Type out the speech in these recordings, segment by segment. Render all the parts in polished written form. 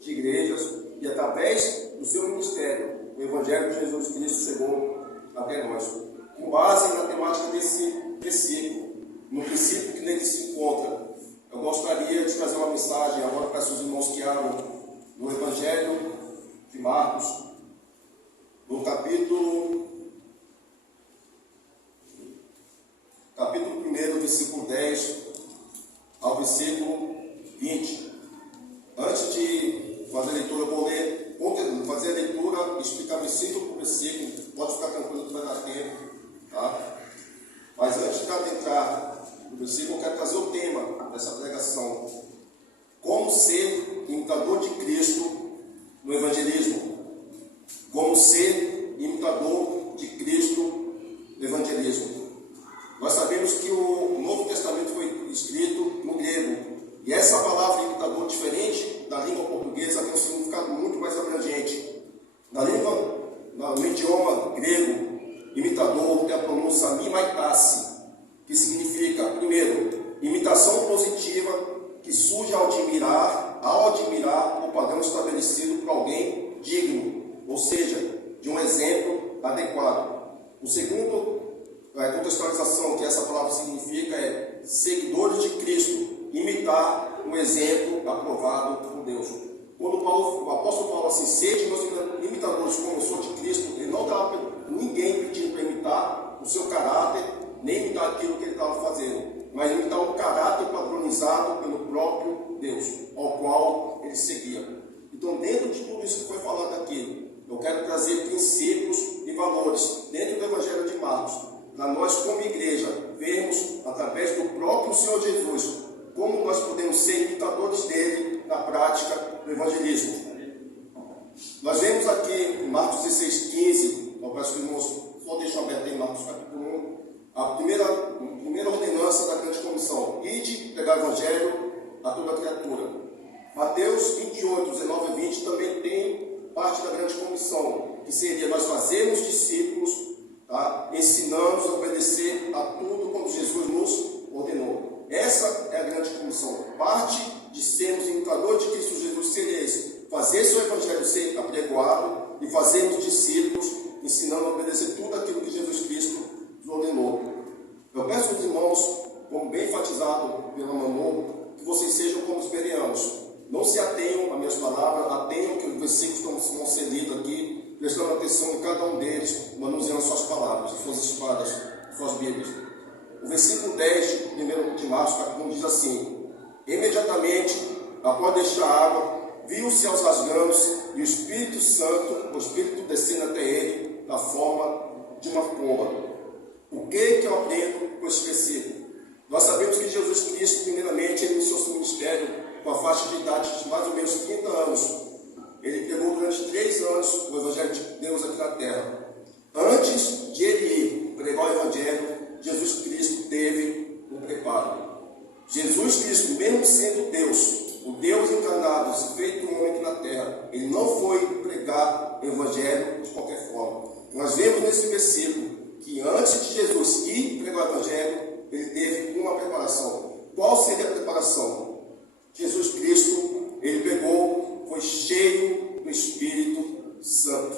de igrejas e através do seu ministério, o Evangelho de Jesus Cristo chegou até nós. Com base na temática desse versículo, no princípio que nele se encontra, eu gostaria de trazer uma mensagem agora para os irmãos que abram no Evangelho de Marcos, no capítulo 1, versículo 10 ao versículo 20. Antes de fazer a leitura, eu vou fazer a leitura, explicar versículo por versículo. Pode ficar tranquilo que vai dar tempo, tá? Mas antes de adentrar no versículo, eu quero trazer o tema dessa pregação: como ser imitador de Cristo no evangelismo. Como ser imitador de Cristo no evangelismo. Nós sabemos que o Novo Testamento foi escrito no grego, e essa palavra imitador, diferente da língua portuguesa, tem um significado muito mais abrangente. No idioma grego, imitador tem a pronúncia mimaitase, que significa, primeiro, imitação positiva que surge ao admirar o padrão estabelecido por alguém digno, ou seja, de um exemplo adequado. O segundo, a contextualização que essa palavra significa é seguidores de Cristo, imitar um exemplo aprovado por Deus. Quando o apóstolo fala assim, sede meus imitadores como eu sou de Cristo, ele não estava ninguém pedindo para imitar o seu caráter, nem imitar aquilo que ele estava fazendo, mas imitar um caráter padronizado pelo próprio Deus, ao qual ele seguia. Então, dentro de tudo isso que foi falado aqui, eu quero trazer princípios e valores dentro do Evangelho de Marcos, para nós como igreja vermos, através do próprio Senhor Jesus, como nós podemos ser imitadores dele na prática do evangelismo. Nós vemos aqui em Marcos 16:15, eu peço que os irmãos só deixem aberto em Marcos capítulo 1, a primeira ordenança da grande comissão: ide pregar o evangelho a toda criatura. Mateus 28, 19 e 20 também tem parte da grande comissão, que seria nós fazermos discípulos, tá? Ensinamos a obedecer a tudo quando Jesus nos ordenou. Essa é a grande comissão. Parte de sermos imitadores de Cristo Jesus seria esse: fazer seu evangelho ser apregoado e fazermos discípulos, ensinando a obedecer tudo aquilo que Jesus Cristo nos ordenou. Eu peço aos irmãos, como bem enfatizado pela Mamô, que vocês sejam como os bereanos. Não se atenham às minhas palavras, atenham que os versículos vão ser lidos aqui, prestando atenção em cada um deles, manuseando suas palavras, suas espadas, suas bíblias. O versículo 10 de Marcos, capítulo 1, diz assim: imediatamente, após deixar a água, viu os céus rasgando-se e o Espírito Santo, o Espírito descendo até ele, na forma de uma pomba. O que eu aprendo com esse versículo? Nós sabemos que Jesus Cristo, primeiramente, ele iniciou seu ministério com a faixa de idade de mais ou menos 30 anos. Ele pregou durante 3 anos o Evangelho de Deus aqui na terra. Antes de ele ir pregar o Evangelho, Jesus Cristo teve um preparo. Jesus Cristo, mesmo sendo Deus, o Deus encarnado, feito um homem aqui na terra, ele não foi pregar o Evangelho de qualquer forma. Nós vemos nesse versículo que antes de Jesus ir pregar o Evangelho, ele teve uma preparação. Qual seria a preparação? Jesus Cristo, ele foi cheio do Espírito Santo.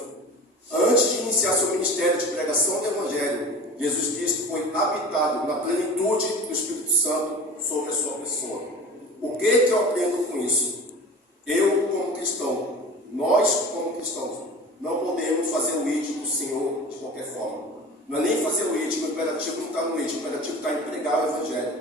Antes de iniciar seu ministério de pregação do Evangelho, Jesus Cristo foi habitado na plenitude do Espírito Santo sobre a sua pessoa. O que eu aprendo com isso? Eu, como cristão, nós, como cristãos, não podemos fazer o ID do Senhor de qualquer forma. Não é nem fazer o ID, o imperativo não está no ID, o imperativo está em pregar o Evangelho.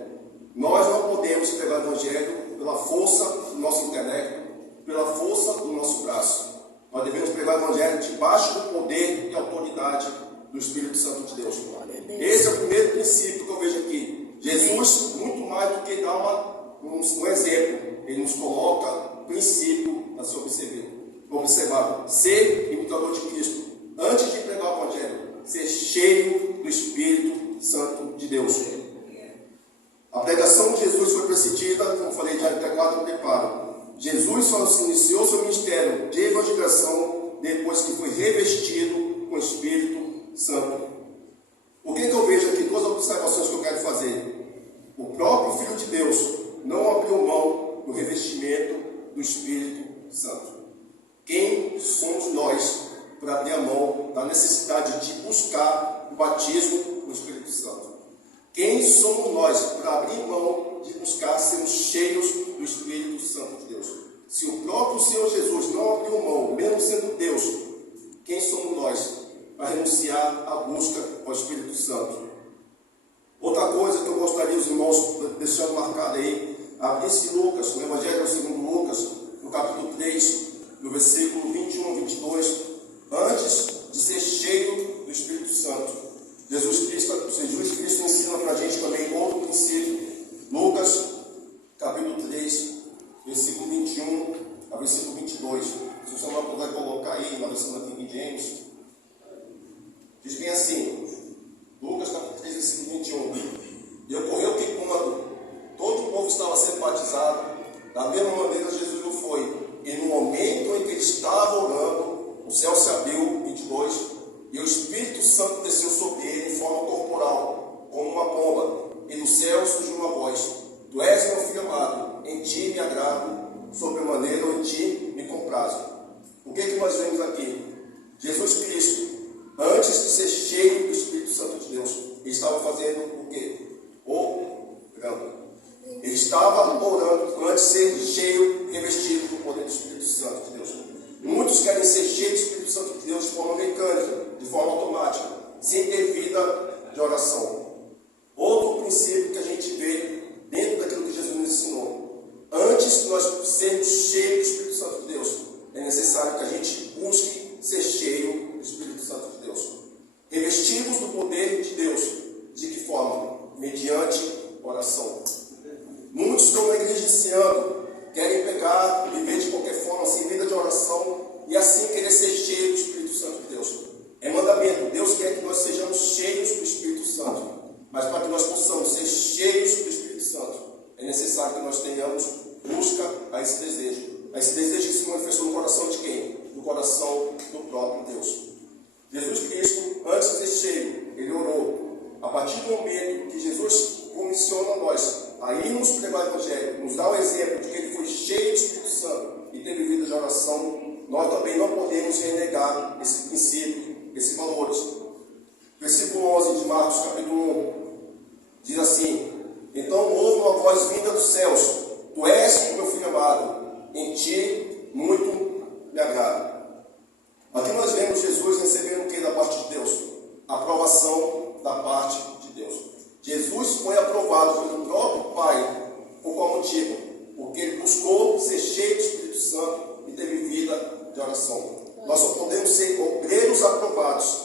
Nós não podemos pregar o Evangelho pela força do nosso intelecto, pela força do nosso braço. Nós devemos pregar o Evangelho debaixo do poder e autoridade do Espírito Santo de Deus. Esse é o primeiro princípio que eu vejo aqui. Jesus, muito mais do que dar um exemplo, ele nos coloca princípio a ser observado. Ser imitador de Cristo. Antes de pregar o Evangelho, ser cheio do Espírito Santo de Deus. A pregação de Jesus foi precedida, como falei, de adequado preparo. Jesus só iniciou seu ministério de evangelização depois que foi revestido com o Espírito Santo. O que eu vejo aqui? 2 observações que eu quero fazer. O próprio Filho de Deus não abriu mão do revestimento do Espírito Santo. Quem somos nós para abrir a mão da necessidade de buscar o batismo com o Espírito Santo? Quem somos nós para abrir mão de buscar sermos cheios do Espírito Santo de Deus? Se o próprio Senhor Jesus não abriu mão, mesmo sendo Deus, quem somos nós para renunciar à busca ao Espírito Santo? Outra coisa que eu gostaria, os irmãos, deixando marcado aí, abrisse Lucas, no Evangelho segundo Lucas, no capítulo 3, no versículo 21 a 22, antes de ser cheio do Espírito Santo. Jesus Cristo ensina para a gente também outro princípio. Lucas, capítulo 3, versículo 21 a versículo 22. Se você não puder colocar aí na versão da King James, diz bem assim, Lucas, capítulo 3, versículo 21. E ocorreu que quando todo o povo estava sendo batizado, da mesma maneira Jesus o foi. E no momento em que ele estava orando, o céu se abriu, 22, e o Espírito Santo desceu sobre ele em forma corporal, como uma pomba. E do céu surgiu uma voz: Tu és meu filho amado, em ti me agrado, sobremaneira em ti me comprazo. O que nós vemos aqui? Jesus Cristo, antes de ser cheio do Espírito Santo de Deus, ele estava fazendo o quê? Orando. Ele estava orando antes de ser cheio, revestido do poder do Espírito Santo de Deus. Muitos querem ser cheios do Espírito Santo de Deus de forma mecânica, de forma automática, sem ter vida de oração. Outro princípio que a gente vê dentro daquilo que Jesus nos ensinou: antes de nós sermos cheios do Espírito Santo de Deus, é necessário que a gente busque ser cheio do Espírito Santo de Deus. Revestidos do poder de Deus. De que forma? Mediante oração. Muitos estão negligenciando, querem pegar, viver de qualquer forma, sem vida de oração, e assim querer ser cheio do Espírito Santo de Deus. É mandamento. Deus quer que nós sejamos cheios do Espírito Santo. Mas para que nós possamos ser cheios do Espírito Santo, é necessário que nós tenhamos busca a esse desejo. A esse desejo que se manifestou no coração de quem? No coração do próprio Deus. Jesus Cristo, antes de ser cheio, ele orou. A partir do momento que Jesus comissiona nós a irmos pregar o Evangelho, nos dá o exemplo de que ele foi cheio do Espírito Santo e teve vida de oração, nós também não podemos renegar esse princípio, esses valores. Versículo 11 de Marcos, capítulo 1, diz assim: Então houve uma voz vinda dos céus: Tu és o meu filho amado, em ti muito me agrado. Aqui nós vemos Jesus recebendo o que da parte de Deus? A aprovação da parte de Deus. Jesus foi aprovado pelo próprio Pai. Por qual motivo? Porque ele buscou ser cheio do Espírito Santo e teve vida de oração. Nós só podemos ser obreiros aprovados,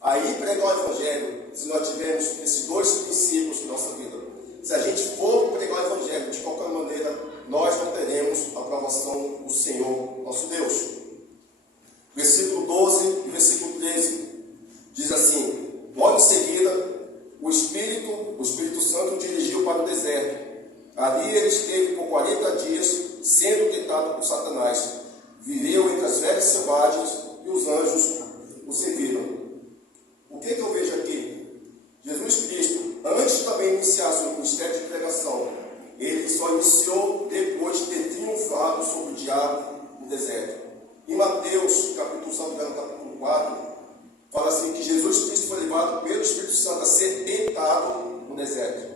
aí pregar o Evangelho, se nós tivermos esses dois princípios em nossa vida. Se a gente for pregar o Evangelho de qualquer maneira, nós não teremos a aprovação do Senhor, nosso Deus. Versículo 12 e versículo 13 diz assim: Logo em seguida, o Espírito Santo o dirigiu para o deserto. Ali ele esteve por 40 dias, sendo tentado por Satanás. Viveu entre as feras selvagens e os anjos o serviram. O que eu vejo aqui? Jesus Cristo, antes de também iniciar seu ministério de pregação, ele só iniciou depois de ter triunfado sobre o diabo no deserto. Em Mateus, capítulo 4, fala assim que Jesus Cristo foi levado pelo Espírito Santo a ser tentado no deserto.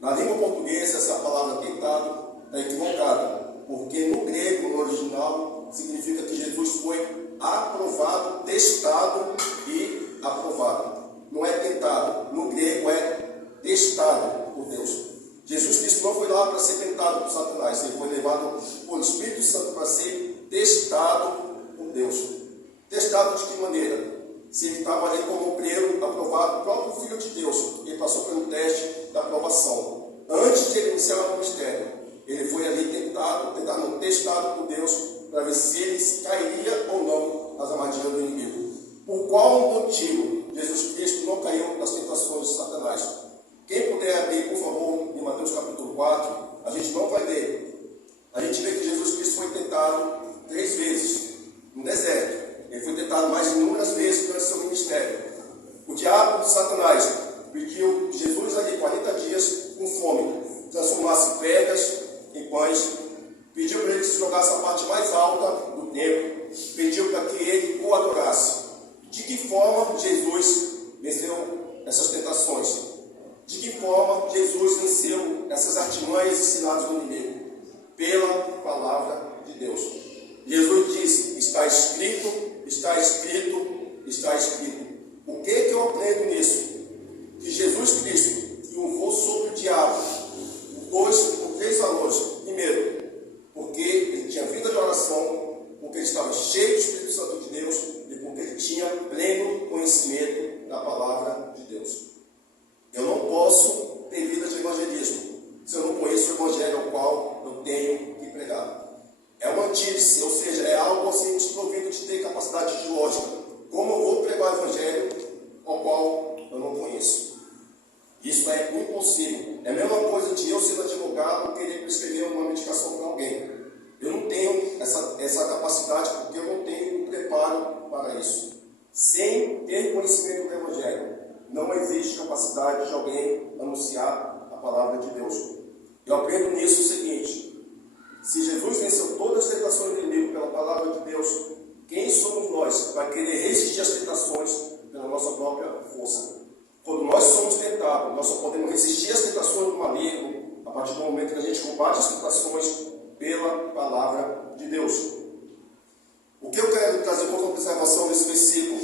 Na língua portuguesa, essa palavra tentado está equivocada, porque no grego, no original, significa que Jesus foi aprovado, testado e aprovado. Não é tentado, no grego é testado por Deus. Jesus Cristo não foi lá para ser tentado por Satanás, ele foi levado pelo Espírito Santo para ser testado por Deus. Testado de que maneira? Se ele estava ali como obreiro aprovado, o próprio Filho de Deus, ele passou pelo teste da aprovação. Antes de ele iniciar o ministério, ele foi ali testado por Deus, para ver se ele cairia ou não nas armadilhas do inimigo. Por qual motivo Jesus Cristo não caiu nas tentações de Satanás? Quem puder abrir, por favor, em Mateus capítulo 4, a gente não vai ler. A gente vê que Jesus Cristo foi tentado 3 vezes no deserto. Ele foi tentado mais de inúmeras vezes durante seu ministério. O diabo de Satanás pediu Jesus ali 40 dias com fome, transformasse pedras em pães, pediu para ele que se jogasse a parte mais está escrito. O que eu aprendo nisso? Que Jesus Cristo triunfou sobre o diabo por 3 valores. Primeiro, porque ele tinha vida de oração, porque ele estava cheio do Espírito Santo de Deus e porque ele tinha pleno conhecimento da palavra de Deus. Eu não posso ter vida de evangelismo se eu não conheço o evangelho ao qual eu tenho que pregar. É uma antítese, ou seja, é algo assim desprovido de ter capacidade de lógica. Como eu vou pregar o evangelho ao qual eu não conheço? Isso é impossível. É a mesma coisa de eu, sendo advogado, querer prescrever uma medicação para alguém. Eu não tenho essa capacidade porque eu não tenho preparo para isso. Sem ter conhecimento do evangelho, não existe capacidade de alguém anunciar a palavra de Deus. Eu aprendo nisso o seguinte: se Jesus venceu todas as tentações do inimigo pela palavra de Deus, quem somos nós para querer resistir às tentações pela nossa própria força? Quando nós somos tentados, nós só podemos resistir às tentações do maligno a partir do momento que a gente combate as tentações pela palavra de Deus. O que eu quero trazer como observação nesse versículo?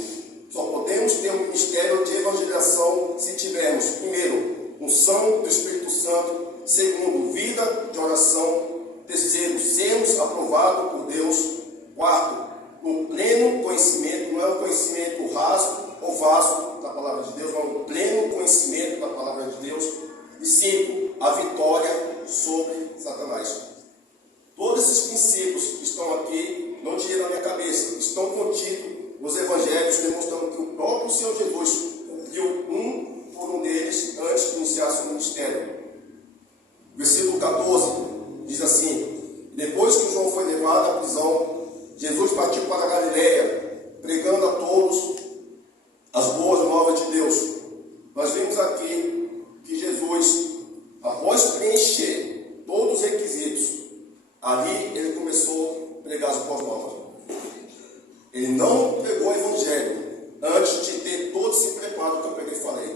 Só podemos ter um ministério de evangelização se tivermos, primeiro, unção do Espírito Santo; segundo, vida de oração; terceiro, sermos aprovados por Deus; quarto, o pleno conhecimento, não é um conhecimento raso ou vasto da palavra de Deus, mas um pleno conhecimento da palavra de Deus; e cinco, a vitória sobre Satanás. Todos esses princípios que estão aqui, não tirei da minha cabeça, estão contidos nos evangelhos, demonstrando que o próprio Senhor Jesus cumpriu um por um deles antes de iniciar seu ministério. Versículo 14 diz assim: depois que João foi levado à prisão, Jesus partiu para a Galileia, pregando a todos as boas novas de Deus. Nós vemos aqui que Jesus, após preencher todos os requisitos, ali ele começou a pregar as boas novas. Ele não pregou o evangelho antes de ter todo esse preparo que eu peguei e falei.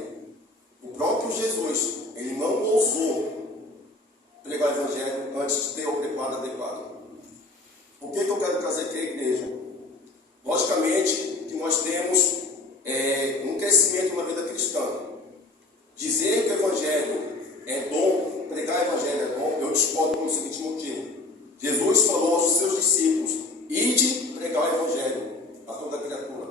O próprio Jesus, ele não ousou pregar o evangelho antes de ter o preparo adequado. O que eu quero trazer aqui à igreja? Logicamente que nós temos um crescimento na vida cristã. Dizer que o evangelho é dom, pregar o evangelho é dom, eu discordo pelo seguinte motivo. Jesus falou aos seus discípulos: ide pregar o evangelho a toda criatura.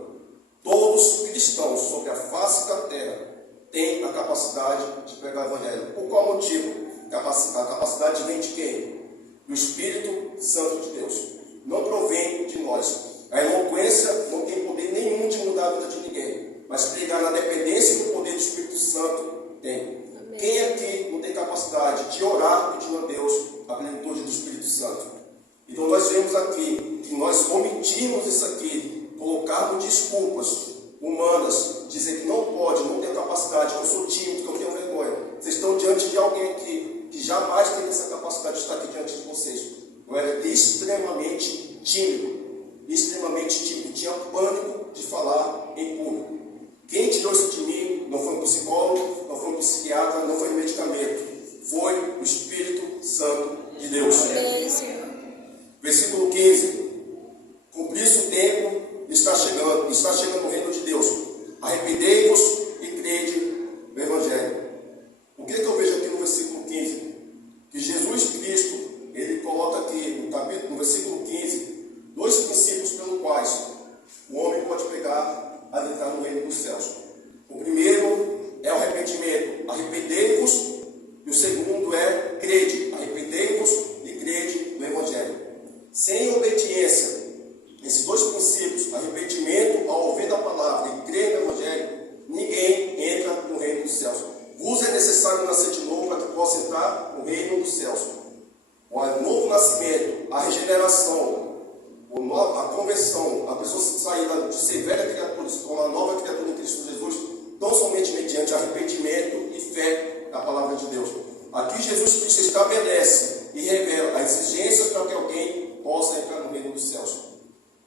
Todos os cristãos sobre a face da terra têm a capacidade de pregar o evangelho. Por qual motivo? A capacidade vem de quem? Do Espírito Santo de Deus. Não provém de nós. A eloquência não tem poder nenhum de mudar a vida de ninguém, mas pregar na dependência do poder do Espírito Santo tem. Amém. Quem aqui não tem capacidade de orar pedindo a Deus a plenitude do Espírito Santo? Então nós vemos aqui que nós omitimos isso aqui, colocarmos desculpas humanas, dizer que não pode, não tem capacidade, que eu sou tímido, que eu tenho vergonha. Vocês estão diante de alguém aqui que jamais teve essa capacidade de estar aqui diante de vocês. Eu era extremamente tímido, tinha pânico de falar em público. Quem tirou isso de mim não foi um psicólogo, não foi um psiquiatra, não foi um medicamento, foi o Espírito Santo de Deus. Versículo 15: cumprir-se o tempo, está chegando o reino de Deus. Arrependei-vos e crede no Evangelho. O que eu vejo aqui no versículo 15? Que Jesus Cristo, ele coloca aqui no versículo 15, dois princípios pelos quais o homem pode pegar a entrar no reino dos céus. O primeiro é o arrependimento, arrependei-vos, e o segundo é crede, arrependei-vos e crede no Evangelho. Sem obediência, esses dois princípios, arrependimento ao ouvir da palavra e crer no Evangelho, ninguém entra no reino dos céus. Vos é necessário nascer de novo para que possa entrar no reino dos céus. O novo nascimento, a regeneração, a conversão, a pessoa sair de ser velha criatura e se tornar nova criatura em Cristo Jesus, tão somente mediante arrependimento e fé na palavra de Deus. Aqui Jesus Cristo estabelece e revela as exigências para que alguém possa entrar no reino dos céus.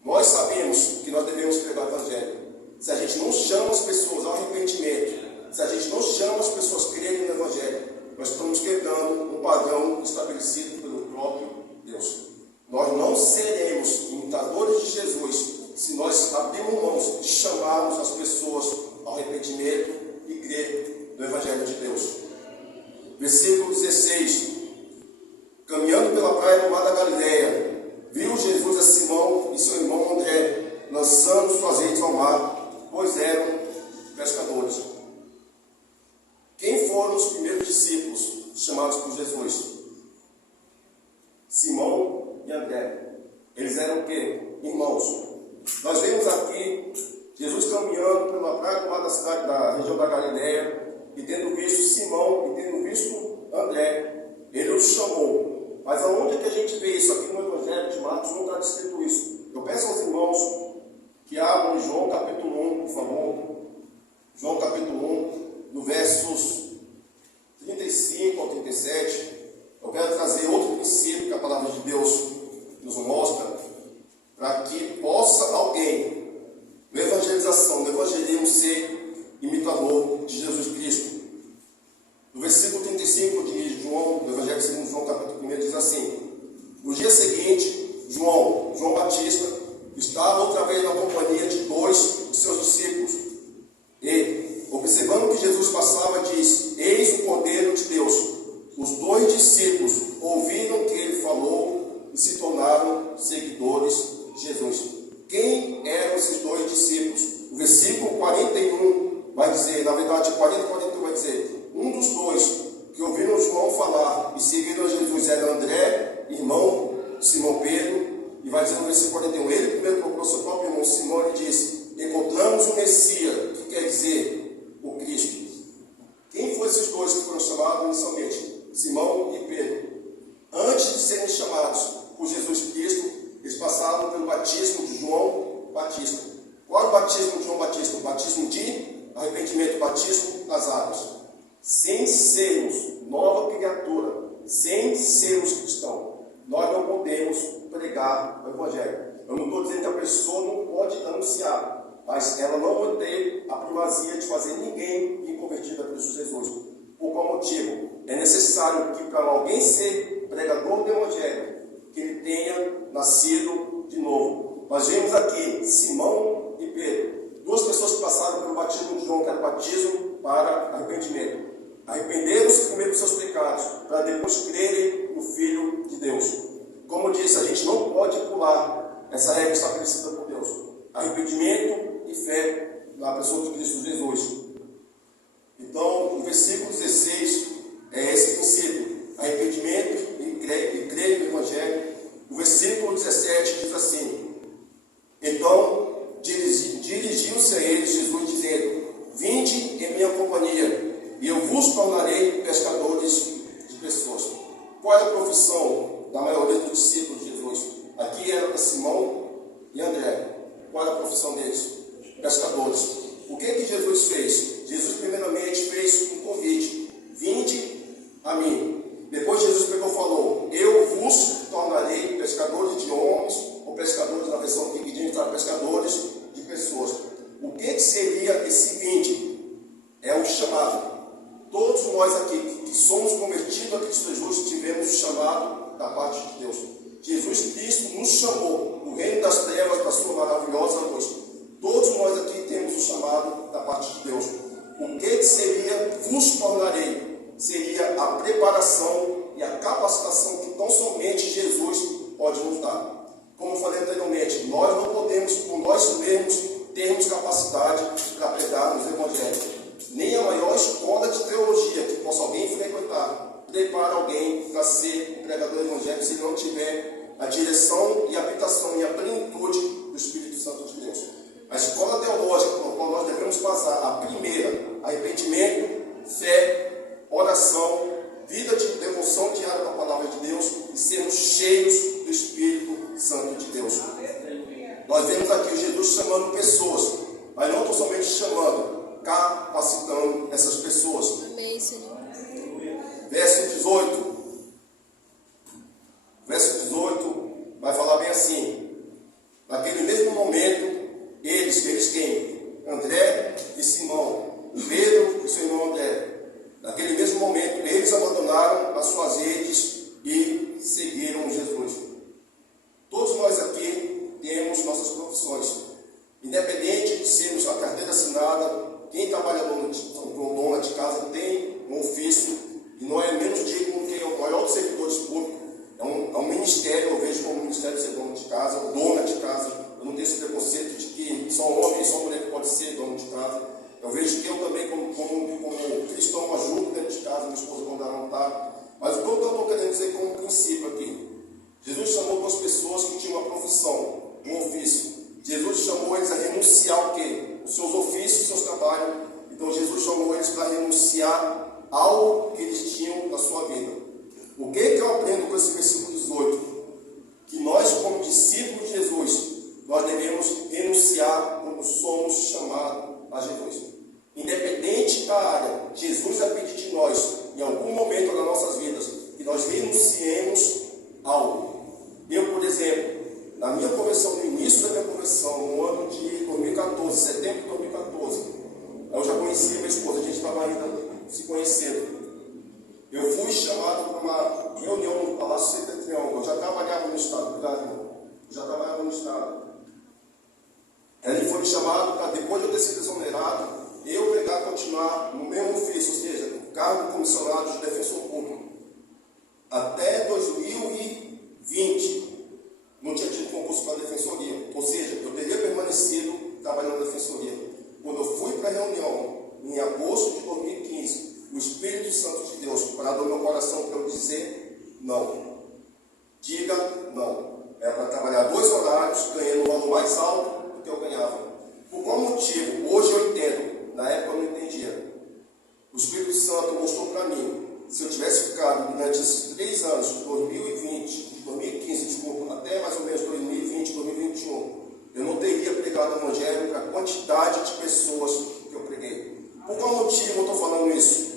Nós sabemos que nós devemos pregar o Evangelho. Se a gente não chama as pessoas ao arrependimento, se a gente não chama as pessoas a crerem no Evangelho, nós estamos quebrando um padrão estabelecido pelo próprio Deus. Nós não seremos imitadores de Jesus se nós abrirmos mãos de chamarmos as pessoas ao arrependimento e crer no Evangelho de Deus. Versículo 16. Caminhando pela praia do mar da Galileia, viu Jesus a Simão e seu irmão André lançando suas redes ao mar, pois eram pescadores. Quem foram os primeiros discípulos chamados por Jesus? Simão e André. Eles eram o quê? Irmãos. Nós vemos aqui Jesus caminhando pela praia do mar da cidade, da região da Galileia, e tendo visto Simão e tendo visto André, ele os chamou. Mas aonde é que a gente vê isso aqui no Evangelho de Marcos? Não está descrito isso. Eu peço aos irmãos que abram João capítulo 1, por favor. João capítulo 1, do versos 35 ao 37. Eu quero trazer outro princípio que a palavra de Deus nos mostra, para que possa alguém, na evangelização, no evangelismo, ser imitador de Jesus Cristo. No versículo 35 de João, do Evangelho segundo João, capítulo 1, diz assim: no dia seguinte, João Batista, estava outra vez na companhia de dois de seus discípulos. E, observando que Jesus passava, diz: eis o Cordeiro de Deus. Os dois discípulos ouviram o que ele falou e se tornaram seguidores de Jesus. Quem eram esses dois discípulos? O versículo 41 vai dizer, na verdade 40 e 41 vai dizer: um dos dois que ouviram João falar e seguiram a Jesus era André, irmão de Simão Pedro. E vai dizer no versículo 41, ele primeiro procurou seu próprio irmão Simão e disse: encontramos o Messias, que quer dizer o Cristo. Quem foram esses dois que foram chamados inicialmente? Simão e Pedro. Antes de serem chamados por Jesus Cristo, eles passaram pelo batismo de João Batista. Qual é o batismo de João Batista? O batismo de arrependimento, o batismo nas águas. Sem sermos nova criatura, sem sermos cristãos, nós não podemos pregar o Evangelho. Eu não estou dizendo que a pessoa não pode anunciar, mas ela não vai ter a primazia de fazer ninguém ir convertido a Cristo Jesus. Por qual motivo? É necessário que para alguém ser pregador do Evangelho, que ele tenha nascido de novo. Nós vemos aqui Simão e Pedro, duas pessoas que passaram pelo batismo de João, que era o batismo para arrependimento. Arrependeram-se primeiro dos seus pecados, para depois crerem no Filho de Deus. Como eu disse, a gente não pode pular essa regra estabelecida por Deus. Arrependimento e fé na pessoa de Cristo Jesus. Então, o versículo 16 é esse princípio: arrependimento e crer no Evangelho. O versículo 17 diz assim: então dirigiu-se a eles Jesus, dizendo: vinde em minha companhia, e eu vos tornarei pescadores de pessoas. Qual é a profissão da maioria dos discípulos de Jesus? Aqui era Simão e André. Qual é a profissão deles? Pescadores. O que Jesus fez? Jesus primeiramente fez um convite: vinde a mim. Depois Jesus pegou e falou: eu vos tornarei pescadores de homens, ou pescadores, na versão King James, pescadores de pessoas. O que seria esse vinde? É um chamado. Todos nós aqui que somos convertidos a Cristo Jesus tivemos o chamado da parte de Deus. Jesus Cristo nos chamou do reino das trevas para a sua maravilhosa luz. Todos nós aqui temos o chamado da parte de Deus. O que seria vos tornarei? Seria a preparação e a capacitação que tão somente Jesus pode nos dar. Como eu falei anteriormente, nós não podemos, por nós mesmos, termos capacidade para pregar nos evangelhos. Nem a maior escola de teologia que possa alguém frequentar prepara alguém para ser um pregador evangélico se não tiver a direção e a habitação e a plenitude do Espírito Santo de Deus. A escola teológica pela qual nós devemos passar, a primeira: arrependimento, fé, oração, vida de devoção diária com a palavra de Deus e sermos cheios do Espírito Santo de Deus. Nós vemos aqui Jesus chamando pessoas, mas não somente chamando, capacitando essas pessoas. Amém, Senhor. Verso 18. Verso 18 vai falar bem assim: naquele mesmo momento, eles quem? André e Simão, Pedro e seu irmão André. Naquele mesmo momento, eles abandonaram as suas redes e seguiram Jesus. Todos nós aqui temos nossas profissões. Independente de sermos a carteira assinada, quem trabalha como dona de casa tem um ofício e não é menos digno que o maior dos servidores públicos. É um ministério, eu vejo como ministério ser dono de casa, dona de casa. Eu não tenho esse preconceito de que só homem e só mulher que pode ser dono de casa. Eu vejo que eu também, como cristão, ajudo dentro de casa, minha esposa quando ela não está. Mas o que eu estou querendo dizer como princípio aqui? Jesus chamou duas pessoas que tinham uma profissão, um ofício. Jesus chamou eles a renunciar o quê? Os seus ofícios, os seus trabalhos. Então Jesus chamou eles para renunciar algo que eles tinham na sua vida. O que eu aprendo com esse versículo 18? Que nós, como discípulos de Jesus, nós devemos renunciar quando somos chamados a Jesus. Independente da área, Jesus vai pedir de nós, em algum momento das nossas vidas, que nós renunciemos algo. Eu, por exemplo, na minha conversão, no início da minha conversão, no ano de 2014, setembro de 2014, eu já conhecia minha esposa, a gente estava ainda se conhecendo. Eu fui chamado para uma reunião no Palácio Setentrião. Eu já trabalhava no Estado, obrigado, irmão. Eu já trabalhava no Estado. Ele foi me chamado para, depois de eu ter sido exonerado, eu pegar e continuar no mesmo ofício, ou seja, no cargo de comissionado de defensor público. Até 2020, não tinha tido concurso para a defensoria. Ou seja, eu teria permanecido trabalhando na defensoria. Quando eu fui para a reunião, em agosto de 2015, o Espírito Santo de Deus parou no meu coração para eu dizer não. Diga não. Era para trabalhar 2 horários, ganhando um valor mais alto do que eu ganhava. Por qual motivo? Hoje eu entendo. Na época eu não entendia. O Espírito Santo mostrou para mim, se eu tivesse ficado durante esses 3 anos, de 2015, desculpa, até mais ou menos 2020, 2021, eu não teria pregado o Evangelho para a quantidade de pessoas que eu preguei. Por qual motivo eu estou falando isso?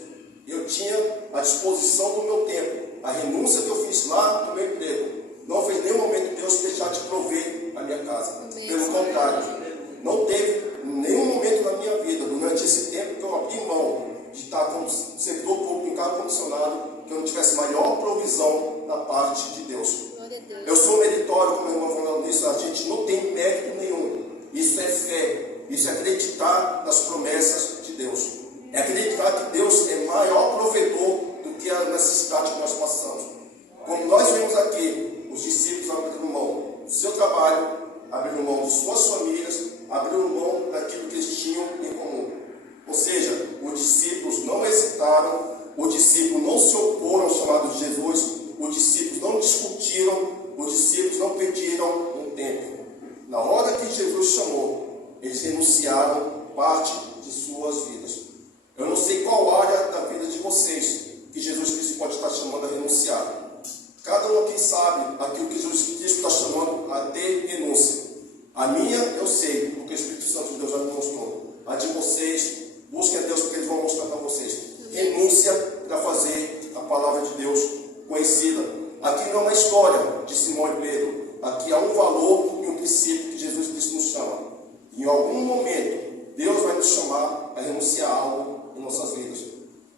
Eu tinha a disposição do meu tempo. A renúncia que eu fiz lá do meu emprego não fez nenhum momento Deus deixar de prover a minha casa. Pelo contrário, não teve nenhum momento na minha vida, durante esse tempo, que eu abri mão de estar como servidor público em cargo comissionado, que eu não tivesse maior provisão da parte de Deus. Eu sou meritório, como o irmão falando nisso, a gente não tem mérito nenhum. Isso é fé, isso é acreditar nas promessas de Deus. É acreditar que Deus é maior provedor do que a necessidade que nós passamos. Como nós vemos aqui, os discípulos abriram mão do seu trabalho, abriram mão de suas famílias, abriram mão daquilo que eles tinham em comum. Ou seja, os discípulos não hesitaram, os discípulos não se oporam ao chamado de Jesus, os discípulos não discutiram, os discípulos não pediram um tempo. Na hora que Jesus chamou, eles renunciaram parte de suas vidas. Eu não sei qual área da vida de vocês que Jesus Cristo pode estar chamando a renunciar. Cada um aqui sabe aquilo que Jesus Cristo está chamando a ter renúncia. A minha, eu sei, porque o Espírito Santo de Deus já me mostrou. A de vocês, busquem a Deus porque eles vão mostrar para vocês. Renúncia para fazer a palavra de Deus conhecida. Aqui não é uma história de Simão e Pedro. Aqui há um valor e um princípio que Jesus Cristo nos chama. Em algum momento, Deus vai nos chamar a renunciar a algo em nossas vidas.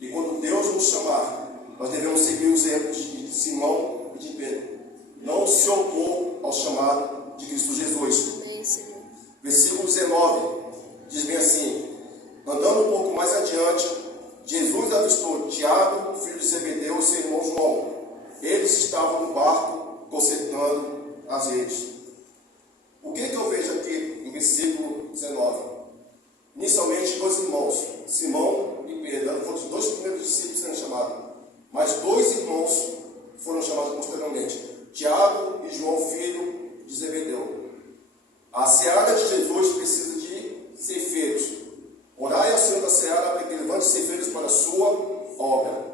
E quando Deus nos chamar, nós devemos seguir os erros de Simão e de Pedro. Não se opor ao chamado de Cristo Jesus. Versículo 19 diz bem assim: andando um pouco mais adiante, Jesus avistou Tiago, filho de Zebedeu, e seu irmão João. Eles estavam no barco consertando as redes. O que eu vejo aqui no versículo 19? Inicialmente, 2 irmãos, Simão e Pedro, foram os 2 primeiros discípulos sendo chamados. Mas 2 irmãos foram chamados posteriormente, Tiago e João, filho de Zebedeu. A seara de Jesus precisa de ceifeiros. Orai ao Senhor da seara para que ele levante ceifeiros para a sua obra.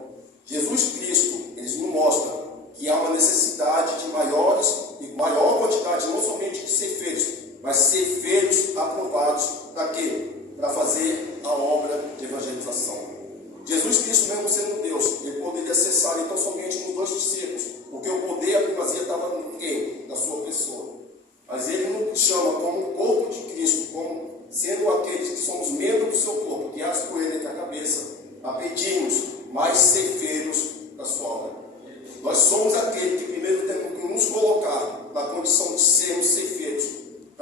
Jesus Cristo, ele nos mostra que há uma necessidade de maior quantidade, não somente de ceifeiros, mas ceifeiros aprovados para quê? Para fazer a obra de evangelização. Jesus Cristo, mesmo sendo Deus, ele poderia cessar então somente nos 2 discípulos, porque o poder e a primazia estava em quem? Na sua pessoa. Mas ele nos chama como o corpo de Cristo, como sendo aqueles que somos membros do seu corpo, que as coelhas entre a cabeça, a pedirmos mais ceifeiros da sua obra. Nós somos aqueles que primeiro temos que nos colocar na condição de sermos ceifeiros,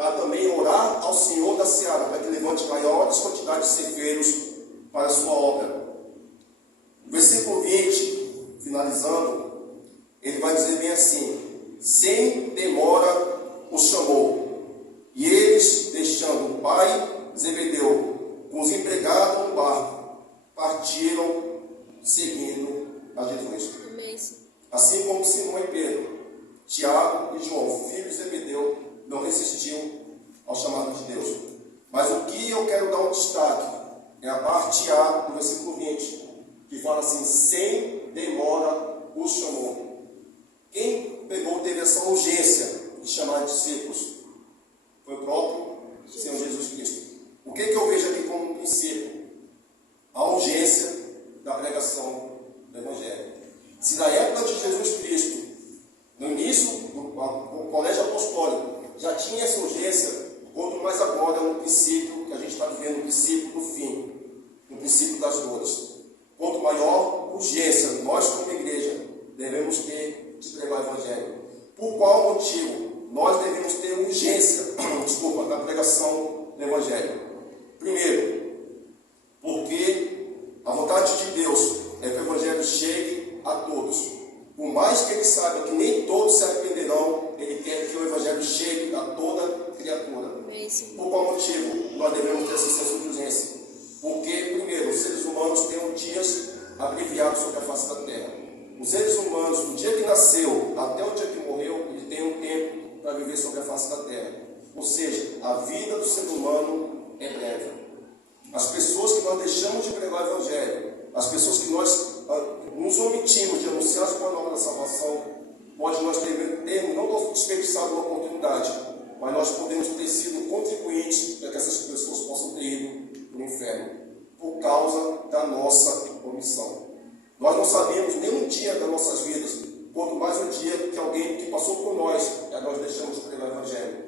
para também orar ao Senhor da Seara, para que levante maiores quantidades de ceifeiros para a sua obra. No versículo 20, finalizando, ele vai dizer bem assim: sem demora o chamou, e eles, deixando o pai Zebedeu com os empregados no barco, partiram seguindo a Jesus. Amém. Assim como Simão e Pedro, Tiago e João, filhos de Zebedeu, não resistiu ao chamado de Deus. Mas o que eu quero dar um destaque é a parte A do versículo 20, que fala assim: sem demora o chamou. Quem teve essa urgência de chamar discípulos foi o próprio Senhor Jesus Cristo. O que eu vejo aqui como um princípio? A urgência da pregação do Evangelho. Se na época de Jesus Cristo, no início do colégio apostólico, já tinha essa urgência, quanto mais agora no princípio que a gente está vivendo, no princípio do fim, no princípio das dores. Quanto maior urgência nós como igreja devemos ter de pregar o Evangelho. Por qual motivo nós devemos ter urgência na pregação do Evangelho? Primeiro, porque a vontade de Deus é que o Evangelho chegue a todos. Por mais que ele saiba que nem todos se arrependerão, ele quer que o Evangelho chegue a toda criatura. Por qual motivo nós devemos ter esse senso de urgência? Porque, primeiro, os seres humanos têm dias abreviados sobre a face da terra. Os seres humanos, do dia que nasceu até o dia que morreu, ele tem um tempo para viver sobre a face da terra. Ou seja, a vida do ser humano é breve. As pessoas que nós deixamos de pregar o Evangelho, as pessoas que nós nos omitimos de anunciar as boas novas da salvação, pode nós termos não desperdiçado uma oportunidade, mas nós podemos ter sido contribuintes para que essas pessoas possam ter ido para o inferno, por causa da nossa omissão. Nós não sabemos nem um dia das nossas vidas, quanto mais um dia que alguém que passou por nós, nós deixamos de pregar o Evangelho.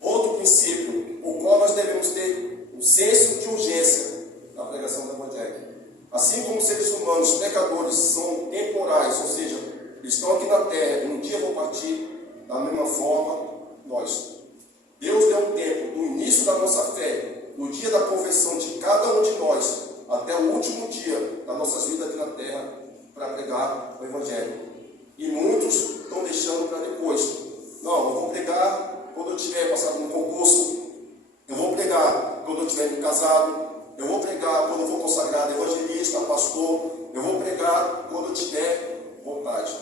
Outro princípio, o qual nós devemos ter um senso de urgência na pregação do Evangelho. Assim como os seres humanos, pecadores, são temporais, ou seja, eles estão aqui na terra e um dia vão partir, da mesma forma, nós. Deus deu um tempo do início da nossa fé, do dia da conversão de cada um de nós, até o último dia das nossas vidas aqui na terra, para pregar o Evangelho. E muitos estão deixando para depois. Não, eu vou pregar quando eu tiver passado no concurso, eu vou pregar quando eu tiver me casado, eu vou pregar quando eu for consagrado evangelista, pastor, eu vou pregar quando eu tiver vontade.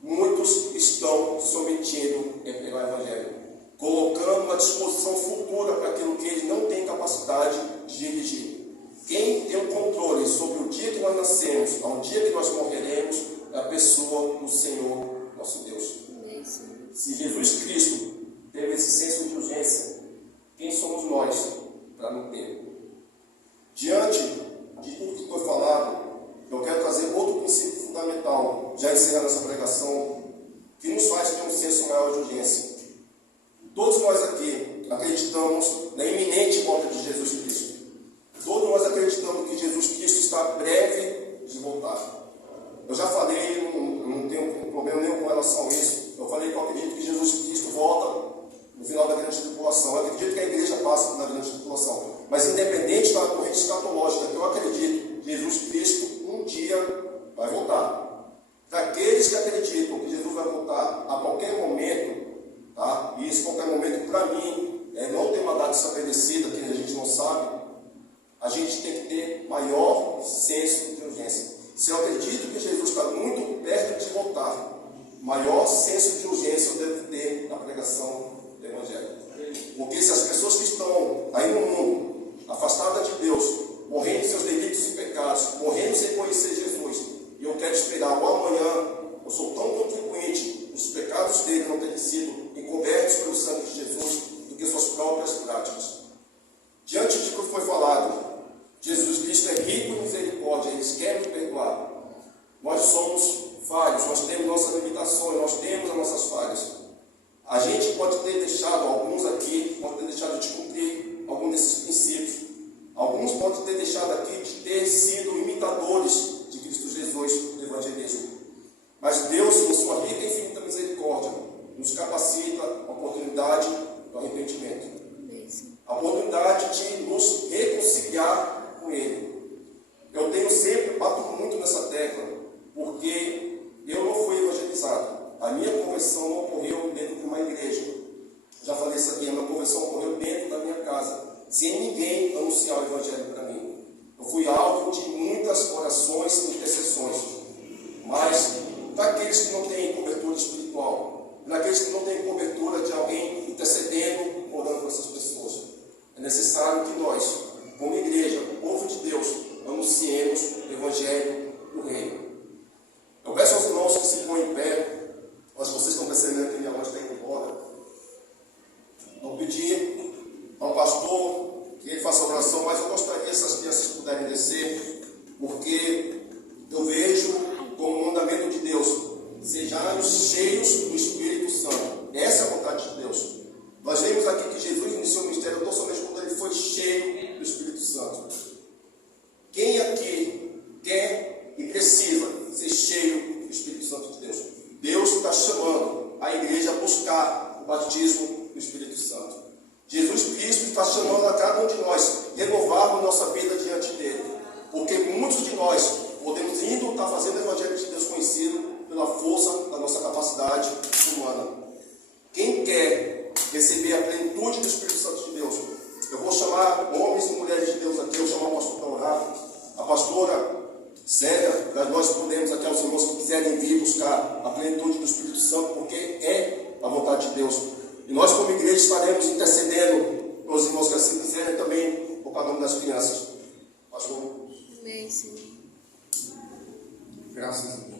Muitos estão se omitindo em pregar o Evangelho, colocando uma disposição futura para aquilo que eles não têm capacidade de dirigir. Quem tem o controle sobre o dia que nós nascemos, ao dia que nós morreremos, é a pessoa do Senhor, nosso Deus. Se Jesus Cristo teve esse senso de urgência, quem somos nós para não ter? Diante de tudo que foi falado, eu quero trazer outro princípio fundamental, já encerrando essa pregação, que nos faz ter um senso maior de urgência. Todos nós aqui acreditamos na iminente volta de Jesus Cristo. Todos nós acreditamos que Jesus Cristo está breve de voltar. Eu já falei, não tenho problema nenhum com relação a isso. Eu falei que eu acredito que Jesus Cristo volta no final da grande tribulação. Eu acredito que a igreja passa na grande tribulação. Mas independente da corrente escatológica que eu acredito, Jesus Cristo um dia vai voltar. Para aqueles que acreditam que Jesus vai voltar a qualquer momento, tá? E esse qualquer momento para mim não tem uma data estabelecida que a gente não sabe, a gente tem que ter maior senso de urgência. Se eu acredito que Jesus está muito perto de voltar, maior senso de urgência eu devo ter na pregação do Evangelho. Porque se as pessoas que estão aí no mundo, afastadas de Deus, morrendo em seus delitos e pecados, morrendo sem conhecer Jesus, e eu quero esperar o amanhã, eu sou tão contribuinte os pecados dele não terem sido encobertos pelo sangue de Jesus, do que suas próprias práticas. Diante de tudo que foi falado, Jesus Cristo é rico em misericórdia, Ele quer nos perdoar. Nós somos falhos, nós temos nossas limitações, nós temos as nossas falhas. A gente pode ter deixado, alguns aqui, pode ter deixado de cumprir algum desses princípios. Alguns podem ter deixado aqui de ter sido imitadores de Cristo Jesus no evangelismo. Mas Deus, em sua rica e infinita misericórdia, nos capacita a oportunidade do arrependimento. oportunidade de nos reconciliar com Ele. Eu tenho sempre, bato muito nessa tecla, porque eu não fui evangelizado. A minha conversão não ocorreu dentro de uma igreja. Já falei isso aqui, a minha conversão ocorreu dentro da minha casa, sem ninguém anunciar o evangelho para mim. Eu fui alvo de muitas orações e intercessões, mas daqueles que não têm cobertura espiritual, daqueles que não têm cobertura de alguém intercedendo, orando por essas pessoas, é necessário que nós, como igreja, como povo de Deus, anunciemos o evangelho do reino. Eu peço aos irmãos que se ponham em pé. Acho que vocês estão percebendo que minha voz está indo embora. Vou pedir ao pastor que ele faça a oração, mas eu gostaria, se as crianças puderem descer, porque eu vejo como mandamento de Deus: sejamos cheios do Espírito Santo. Essa é a vontade de Deus. Nós vemos aqui que Jesus iniciou o ministério tão somente quando ele foi cheio do Espírito Santo. Quem aqui quer e precisa ser cheio do Espírito Santo de Deus? Deus está chamando a igreja a buscar o batismo do Espírito Santo. Jesus Cristo está chamando a cada um de nós renovarmos nossa vida diante dele, porque muitos de nós podemos estar fazendo o Evangelho de Deus conhecido pela força da nossa capacidade humana. Quem quer receber a plenitude do Espírito Santo de Deus, eu vou chamar homens e mulheres de Deus aqui, eu vou chamar o pastor para orar, a pastora Célia, nós podemos aqui aos irmãos que quiserem vir buscar a plenitude do Espírito Santo, porque é a vontade de Deus. E nós, como igreja, estaremos intercedendo pelos irmãos que assim quiserem também, por cada uma das crianças. Pastor? Amém, Senhor. Graças a Deus.